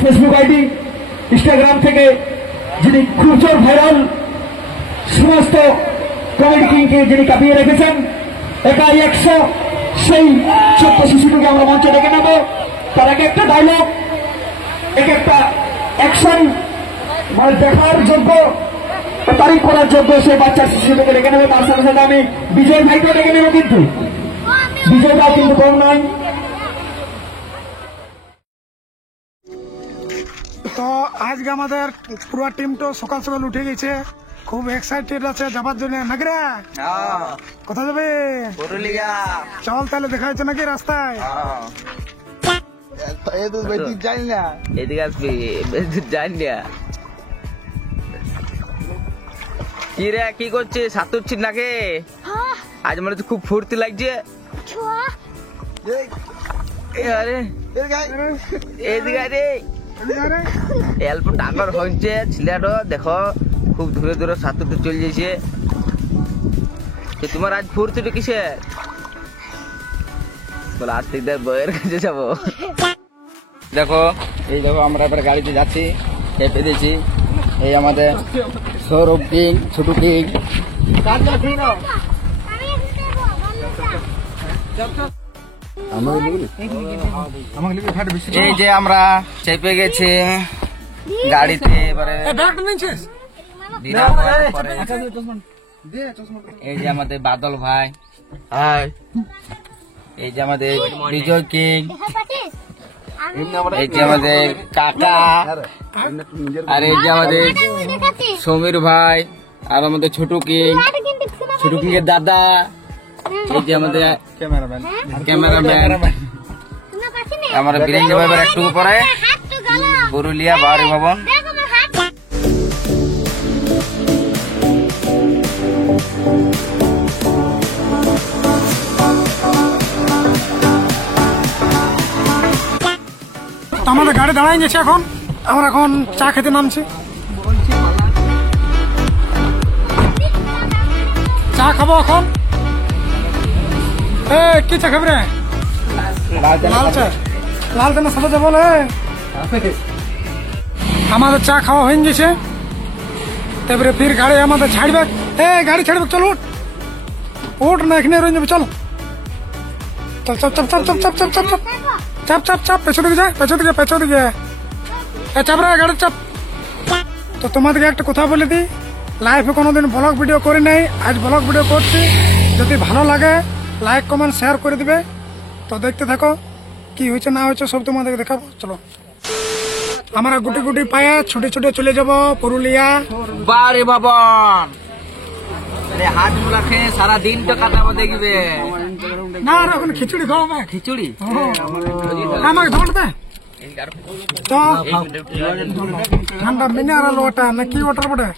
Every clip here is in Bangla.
ফেসবুক আইডি, ইনস্টাগ্রাম থেকে যিনি খুব জোর ভাইরাল, সমস্ত কমেডি কিংকে যিনি কাঁপিয়ে রেখেছেন, একাই 100 সেই ছোট্ট শিশুটিকে আমরা মঞ্চে ডেকে নেব। তার আগে একটা ডায়লগ, এক একটা অ্যাকশন মানে দেখার যোগ্য, তারিফ করার যোগ্য সেই বাচ্চার শিশুটিকে ডেকে নেবে। তার সাথে সাথে আমি বিজয় ভাইকে ডেকে নেব, কিন্তু বিজয়টাও কিন্তু কম নয়। তো আজকে আমাদের পুরো টিমটা সকাল সকাল উঠে গেছে, খুব এক্সাইটেড আছে যাবার জন্য। নাগরা কোথায় যাবে? চল তাহলে দেখা যাচ্ছে নাকি রাস্তায়। এদিকে আসবি, জানি না কি রে, কি করছিস? সাঁতুরছিস নাকি? আজ মনে হচ্ছে খুব ফুর্তি লাগছে। আরে এদিকে আরে অল্প ডাঙর হয়েছে ছেলেটা, দেখো খুব দূরে দূরে সাঁতুরতে চলে যাইছে। তোমার আজ ফুর্তিটা কিসে? বলে আজ থেকে বইয়ের কাছে যাবো। দেখো এই দেখো আমরা এবার গাড়িতে যাচ্ছি, চেপে দিয়েছি। এই আমাদের সৌরভ কিং, ছোটু কিং। এই যে আমরা চেপে গেছি গাড়িতে। এবারে এই যে আমাদের বাদল ভাই, এই যে আমাদের বিজয় কিং, এই যে আমাদের কাকা, আর এই যে আমাদের সমীর ভাই, আর আমাদের ছোটু কিং, ছোটু কিং এর দাদা, এই যে আমাদের ক্যামেরাম্যান আমার বীরেন্দ্র ভাইয়ের একটু পরে পুরুলিয়া বাড়ি ভবন। আমাদের গাড়ি দাঁড়াই গেছে, এখন আমরা এখন চা খেতে নামছি। চা খাবো এখন। কি চা খাবি রে? লাল চা। লাল চা না সাদা চা বলে? আমাদের চা খাওয়া হয়ে গেছে, তারপরে ফির গাড়ি আমাদের ছাড়বে। গাড়ি ছাড়বে, চল উঠ উঠ না, এখানে রয়ে যাবে। চল চল chop chop chop chop chop chop chop চাপ চাপ চাপ, পেছন দিকে যায়, পেছন দিকে পেছন দিকে চাপ রে গাড়ি চাপ। তো তোমাদেরকে একটা কথা বলে দিই, লাইফে কোনোদিন ব্লগ ভিডিও করি নাই, আজ ব্লগ ভিডিও করছি। যদি ভালো লাগে লাইক কমেন্ট শেয়ার করে দিবে। তো দেখতে থাকো কি হয়েছে না হয়েছে সব তোমাদেরকে দেখাবো। চলো আমরা গুটি গুটি পায়ে ছুটে ছুটে চলে যাব পুরুলিয়া বাড়ি ভবন। হাত মুলা খেয়ে সারা দিন তো কাটাবো, দেখবে না আর এখন খিচুড়ি খাওয়াবে। খিচুড়ি আমাকে ধরতে তো ঠান্ডা মিনারেল ওয়াটার না কি ওয়াটার বটে,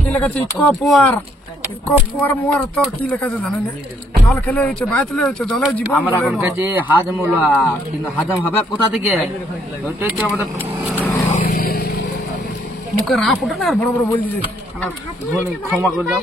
কি লেখা আছে? ইকো পুয়ার, ইকো পুয়ার মুয়ার তো কি লেখা আছে জানেন? জল খেলে হয়েছে, বাঁচলে হয়েছে, জলে জীবন। আমরা এখন কাছে হাজমুলা, কিন্তু হাজম হবে কোথা থেকে? ওইটাই তো আমাদের মুখে রাফ ওঠে না, আর বড় বড় বলে দিচ্ছে। ক্ষমা করে দাও।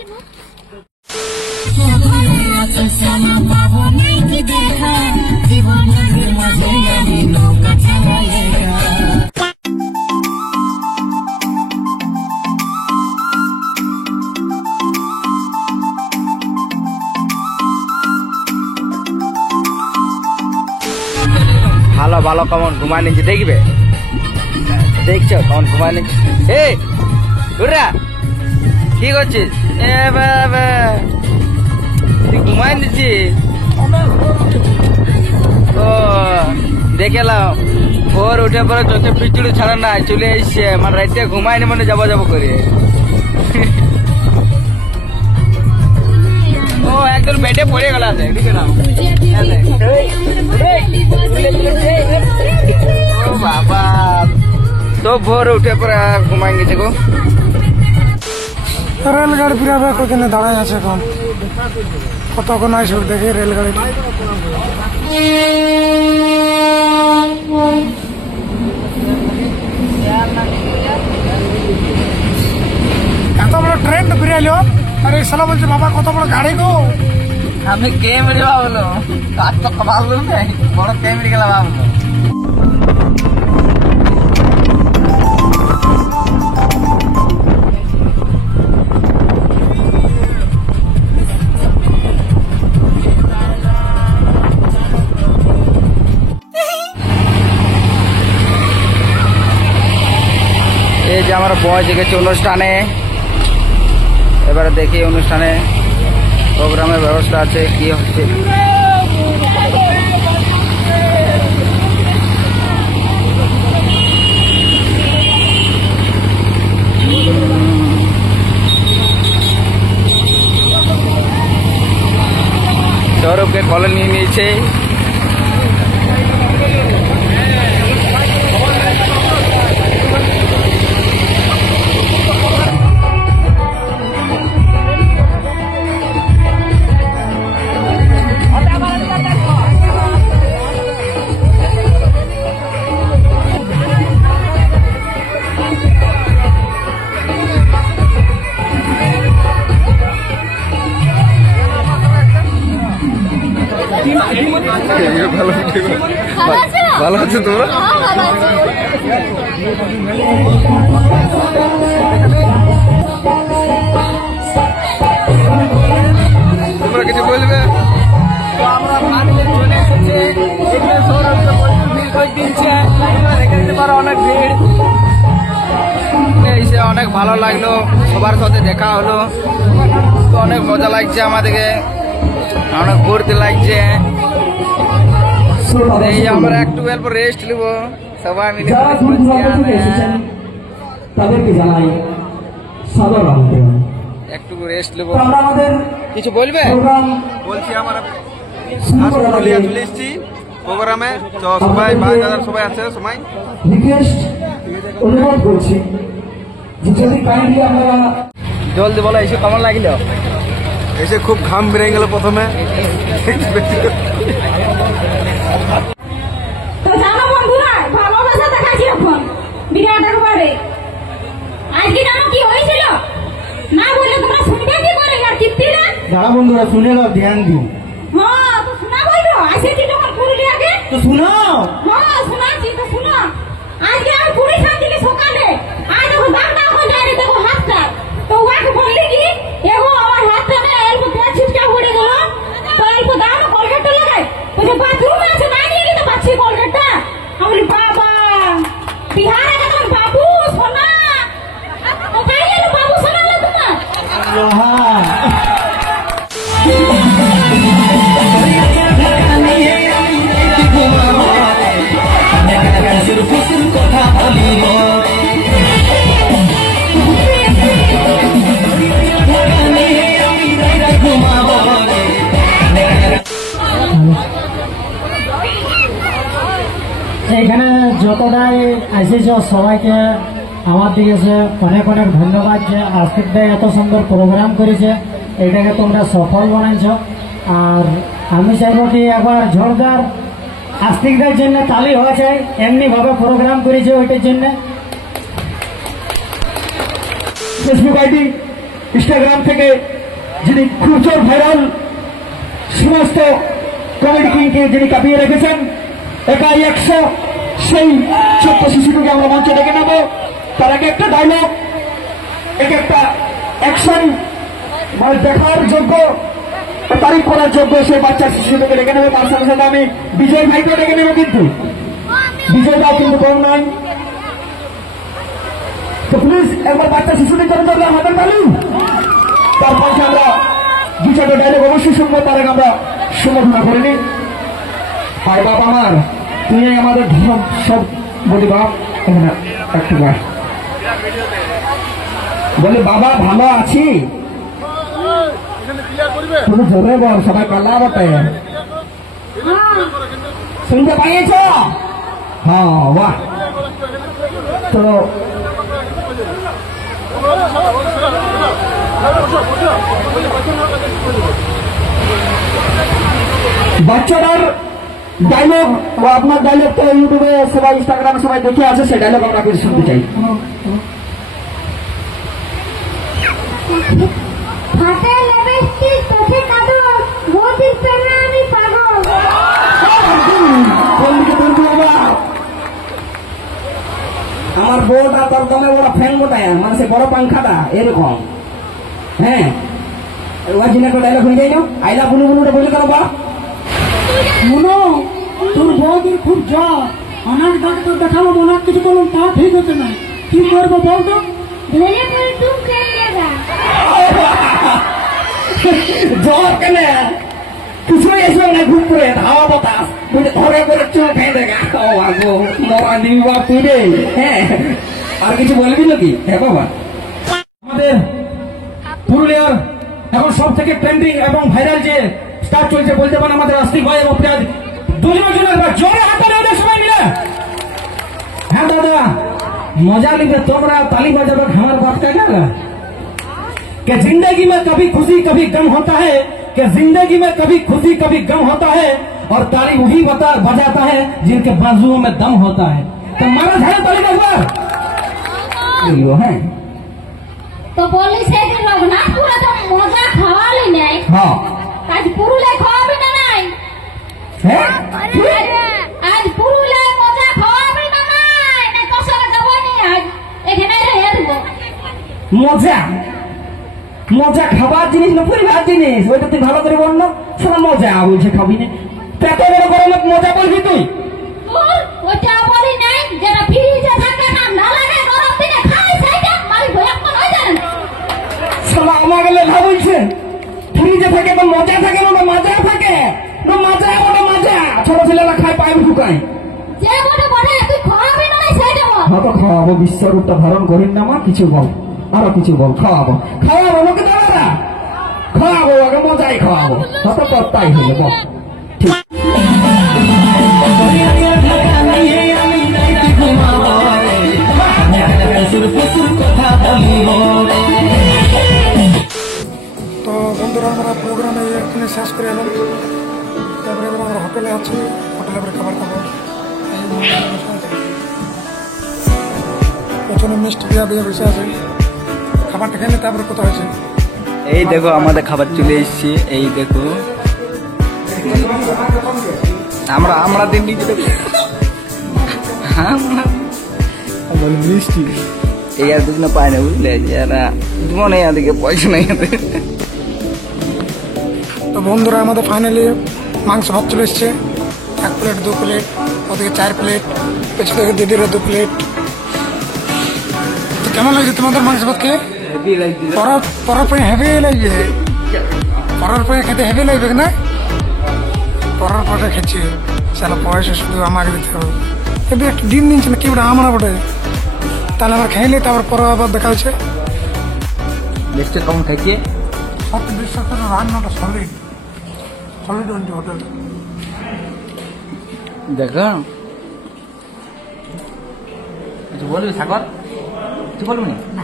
ভালো ভালো কেমন ঘুমায় নিচ্ছে, দেখবে দেখছো কেমন ঘুমায় নিচ্ছে। এই তোরা কি করছিস? তুই ঘুমায় নিচ্ছিস? ও দেখলাম ভোর উঠে পরে চোখে পিচুড়ি ছাড়া নাই, চলে এসছে মানে রাইতে ঘুমায়নি, মানে যাবো যাবো করে। ও একদম বেডে পড়ে গেল। ও বাবা, তো ভোর উঠে পরে ঘুমাই গেছে গো। রেলগাড়ি ফিরাবে, ওখানে দাঁড়ায় আছে এখন, কতক্ষণ আসবে দেখি রেলগাড়িটা। এত বড় ট্রেন ফিরে এলো, আর এই সালা বলছে বাবা কত বড় গাড়ি গো। আমি কে মেরে ভাবলো, আর তো ভাবলো না, বড় কে মেরে গেলাম ভাবলো। এই যে আমরা পৌঁছে গেছি অনুষ্ঠানে। এবারে দেখি অনুষ্ঠানে প্রোগ্রামের ব্যবস্থা আছে কি হচ্ছে। সৌরভকে কলে নিয়ে নিয়েছে। ভালো আছে তোমরা? তোমরা কিছু বলবে? আমরা চলে এসেছি। অনেক ভিড়, এসে অনেক ভালো লাগলো, সবার সাথে দেখা হলো, তো অনেক মজা লাগছে আমাদেরকে, অনেক ঘুরতে লাগছে। এই আমরা একটু অল্প রেস্ট নেব সবাই মিলে। যারা দূর দূরান্ত থেকে এসেছেন তাদেরকে জানাই সাদর আমন্ত্রণ। একটু রেস্ট নেব। আমরা আমাদের কিছু বলবে? প্রোগ্রাম বলছি আমরা শুরু করার আগে চলে এসেছি প্রোগ্রামে, তো সবাই ভাই দাদা সবাই আছে সবাই। রিকোয়েস্ট অনুরোধ করছি যে যদি কাইন্ডলি আপনারা জলদি বলো এসে কেমন লাগলো? এসে খুব ঘাম বেরিয়ে গেল প্রথমে। তো জানো বন্ধুরা, ভালোবাসা দেখাচ্ছি এখন বিরাট একবারে। আজকে জানো কি হয়েছিল না বললে তোমরা শুনবে কি করে আর কীর্তিরা? যারা বন্ধুরা শুনে নাও, ধ্যান দিন। হ্যাঁ তো শোনা বলবো, আসেছি যখন পুরুলিয়াকে। তো শোনাও। হ্যাঁ শোনাচ্ছি, তো শোনো। আজকে আমি পুরী শান্তিকে সকালে আর দেখো দামটা হয়ে যায়, দেখো হাতটা। তো ওকে বললি কি এগো আমার হাতটা না অল্প পেট ছিটকা পড়ে গেল, তো অল্প দাম কলগেটটা লাগাই। বলছে বাথরুমে আছে, না নিয়ে যেতে পারছি কলগেটটা। আমি বলি বাবা বিহারে গেলাম, বাবু সোনা কোথায় গেল? বাবু সোনা না তোমার? হ্যাঁ এখানে যতটাই এসেছ সবাইকে আমার দিকে অনেক অনেক ধন্যবাদ যে আস্তিক ভাই এত সুন্দর প্রোগ্রাম করেছে, এটাকে তোমরা সফল বানাইছ। আর আমি চাইব কি একবার জোরদার আস্তিকদের জন্য তালি হওয়া চাই, এমনি ভাবে প্রোগ্রাম করেছে ওইটার জন্য। ফেসবুক আইডি ইনস্টাগ্রাম থেকে যিনি খুব জোর ভাইরাল সমস্ত কমেডি কিংকে যিনি কাঁপিয়ে রেখেছেন, একাই 100 সেই ছোট্ট শিশুটিকে আমরা মঞ্চে ডেকে নেব। তার আগে একটা ডায়লগ, এক একটা অ্যাকশন মানে দেখার যোগ্য, তারিফ করার যোগ্য সেই বাচ্চা শিশুটিকে ডেকে নেবে। তার সাথে সাথে আমি বিজয় ভাইকেও ডেকে নেব, কিন্তু বিজয়টাও কিন্তু কম নয়। তো প্লিজ একবার বাচ্চা শিশুদের জন্য আমাদের তালি। তারপর আমরা দু চারটা ডায়লগ অবশ্যই শুনবো, তার আগে আমরা সম্বোধনা করে নিই। ভাই বাবা আমার, তুই আমাদের ধর্ম সব বলি বাপ, এখানে একটু গাছ বলি বাবা ভালো আছি, তুমি জোরে বল, সবাই পাল্লা বটে শুনতে পাইয়েছ? হ্যাঁ বাহ। তো বাচ্চাটার ডায়লগ বা আপনার ডায়লগ তো ইউটিউবে সবাই ইনস্টাগ্রামে সবাই দেখে আছে, সেই ডায়লগ আমরা কিছু শুনতে চাই। হাতে লিপস্টিক, চোখে কাজল, বলছিস প্রেমে আমি পাগল। কোন দিকে ধরবি বাবা? আমার বউটা তোর দমে বড় ফ্যান গোটায়, মানে সে বড় পাংখাটা এরকম। হ্যাঁ ওই জন্য একটা ডায়লগ হয়ে যায় না, আইলা বুনু বুনুটা বলে কেন বা? মনো, তোর বউদির খুব জ্বর, অনার ডাক্তার দেখাবো, মনে কিছু করলাম তা ঠিক হচ্ছে না। কি করবো বলতো? धोने पर तुम खेलेगा জ্বর কেন কিছু এসে না ঘুম করে হাওয়া বাতাস বুঝে ধরে করে চুল খেয়ে দেখা মরা দিবি বাপ তুই রে। হ্যাঁ আর কিছু বলবি নাকি? হ্যাঁ বাবা, আমাদের পুরুলিয়ার এখন সব থেকে ট্রেন্ডিং এবং ভাইরাল যে স্টার চলছে বলতে পারেন আমাদের আস্তিক ভাই এবং প্রিয়াজ দুজনের জোরে হাততালি ওদের সবাই মিলে। হ্যাঁ দাদা मजा लीजिए, তোমরা ताली बजाओ, हमारा बात का क्या कि जिंदगी में कभी खुशी कभी गम होता है, कि जिंदगी में कभी खुशी कभी गम होता है, और ताली वही बजाता है जिनके बाजुओं में दम होता है। तो मारा झाड़ा ताली एक बार यो है। तो बोली से कि रघुनाथपुर तो मजा खावाली नहीं। हाँ आज पुरुले खावाबी ना नहीं है आज पुरुले मजा खावाबी ना नहीं ना तो सब जवानी आज এখানে রহে দিব। মজা মজা খাবার জিনিস না পরিবার জিনিস, ওইটা তুই ভালো করে বল না। শোনা মজা বলছে খাবি না, এত বড় গরমে মজা বলবি তুই? তোর ওটা বলি নাই যারা ফ্রিজে থাকে না না লাগে গরম দিনে খালি সাইডে মারি ভয়াক মন হয়ে যায়। শোনা আমার গেলে না বলছে ফ্রিজে থাকে তো মজা থাকে না মাজা থাকে না মাজা ওটা মাজা। ছোট ছেলেরা খায় পায় শুকায়, যে বড় বড় তুই খাওয়াবি না সাইডে বল। হ্যাঁ তো খাওয়াবো, বিশ্বরূপটা ধারণ করিন না মা। কিছু বল, আরো কিছু বল। খাওয়াবো খাওয়াবো লোকে দাদা খাওয়াবো, আগে মজাই খাওয়াবো। হয়তো তত্তাই হলো বল ঠিক। তো বন্ধুরা আমরা প্রোগ্রামে এখানে শেষ করে এলাম। তারপরে এবার আমরা হোটেলে আছি, হোটেলে এবার খাবার খাবো। প্রচন্ড মিষ্টি দেওয়া দিয়ে বসে আছে, খাবারটা খেলে তারপরে কোথাও হয়েছে। এই দেখো আমাদের খাবার চলে এসেছে, এই দেখো আমরা দিন নিজে দেখো মিষ্টি এই আর দুটো পায় না বুঝলে, যারা জীবনে এদিকে পয়সা নেই। তো বন্ধুরা আমাদের ফাইনালি মাংস ভাত চলে এসছে, 1 প্লেট 2 প্লেট, ওদিকে 4 প্লেট, পেছন থেকে দিদিরা 2 প্লেট। তো কেমন লাগছে তোমাদের মাংস ভাত খেয়ে? পরার পরে হেভি লাগবে, পরার পরে খেতে হেভি লাগবে না? পরার পরে খেয়েছি চলো, পয়সা শুধু আমাকে দিতে হবে। এবার একটা ডিম নিচ্ছে না কি বলে আমরা বটে, তাহলে আমরা খাইলে তারপর পরে আবার দেখা হচ্ছে। দেখছো কেমন খাইছে? সত্যি বিশ্বাস করে রান্নাটা সলিড সলিড হোটেল। দেখো কিছু বলবি সাগর? কিছু বলবি না?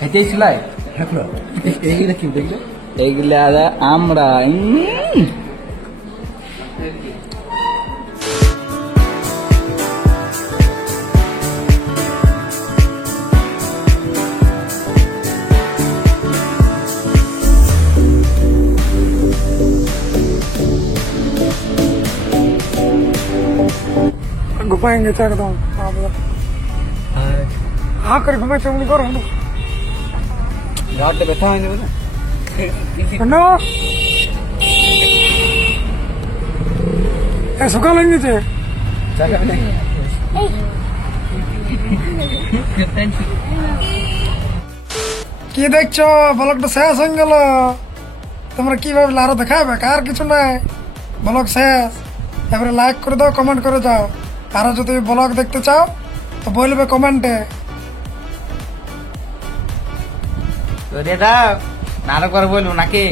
খাইতে এসেছিল এইগুলা কি দেখছো? এইগুলা আমরা घुमाएंगे तो एकदम हाँ कर घुमाए चुंगली करो ঘাটে ব্যথা হয়নি বুঝলে? ना সকাল হয়ে গেছে। কি দেখছো ব্লগটা শেষ হয়ে গেল, তোমরা কি ভাবলে আরো দেখাবে? আর কিছু নাই, ব্লগ শেষ। এবারে লাইক করে দাও, কমেন্ট করে যাও। আরো যদি ব্লগ দেখতে চাও তো বলবে কমেন্টে। তো দাও না আরো করে বলবো নাকি?